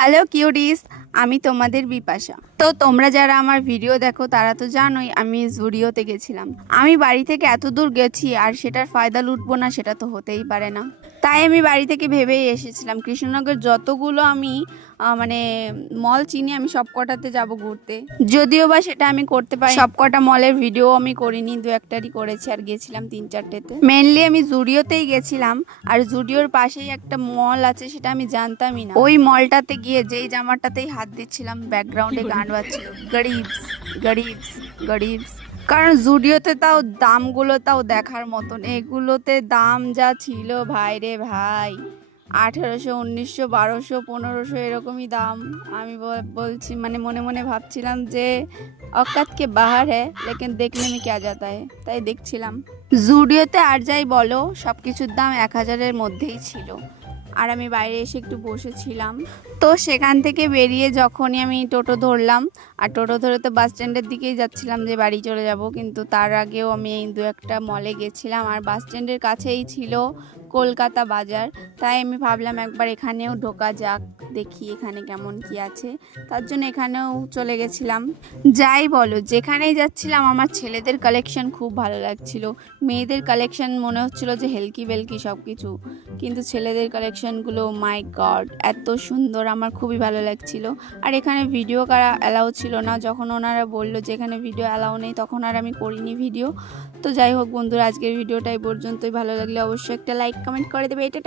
Hello কিউডিস আমি তোমাদের বিপাশা। তো তোমরা যারা আমার ভিডিও দেখো তারা তো জানোই আমি জুডিওতে গেছিলাম। আমি বাড়ি থেকে এত দূর গেছি আর সেটার ফায়দা লুটবো না সেটা তো হতেই পারে না। তাই আমি বাড়ি থেকে ভেবেই এসেছিলাম কৃষ্ণনগর যতগুলো আমি মানে মল চিনি আমি সব কটাতে যাব ঘুরতে। যদিও বা সেটা আমি করতে পারি সব কটা মলের ভিডিও আমি করিনি দু একটারই করেছি আর গেছিলাম তিন চারটেতে। মেনলি আমি জুডিওতেই গেছিলাম আর জুডিওর পাশেই একটা মল আছে সেটা আমি জানতামই না। ওই মলটাতে গিয়ে যেই জামাটাতেই হাত দিচ্ছিলাম ব্যাকগ্রাউন্ডে গান গরিবস গরিবস গরিবস। কারণ জুডিওতে তাও দামগুলো তাও দেখার মতন। এগুলোতে দাম যা ছিল, ভাই রে ভাই, আঠেরোশো, উনিশশো, বারোশো, পনেরোশো এরকমই দাম। আমি বলছি মানে মনে মনে ভাবছিলাম যে অকাতকে বাহার হ্যাঁ লেকিন দেখলে আমি কে যাতা है তাই দেখছিলাম। জুডিওতে আর যাই বলো সব কিছুর দাম এক হাজারের মধ্যেই ছিল। আর আমি বাইরে এসে একটু বসেছিলাম। তো সেখান থেকে বেরিয়ে যখনই আমি টোটো ধরলাম আর টোটো ধরে তো বাস স্ট্যান্ডের দিকেই যাচ্ছিলাম যে বাড়ি চলে যাব। কিন্তু তার আগেও আমি এই দু একটা মলে গেছিলাম। আর বাস স্ট্যান্ডের কাছেই ছিল কলকাতা বাজার। তাই আমি ভাবলাম একবার এখানেও ঢোকা যাক, দেখি এখানে কেমন কি আছে। তার জন্য এখানেও চলে গেছিলাম। যাই বলো, যেখানেই যাচ্ছিলাম আমার ছেলেদের কালেকশন খুব ভালো লাগছিল। মেয়েদের কালেকশন মনে হচ্ছিল যে হেলকি বেলকি সব কিছু কিন্তু ছেলেদের কালেকশনগুলো মাই গড এত সুন্দর, আমার খুবই ভালো লাগছিল। আর এখানে ভিডিও করা অ্যালাউ ছিল না। যখন ওনারা বলল যে এখানে ভিডিও অ্যালাউ নেই তখন আর আমি করিনি ভিডিও তো যাই হোক বন্ধুরা আজকের ভিডিওটা এই পর্যন্তই। ভালো লাগলে অবশ্যই একটা লাইক কমেন্ট করে দেবে। এটা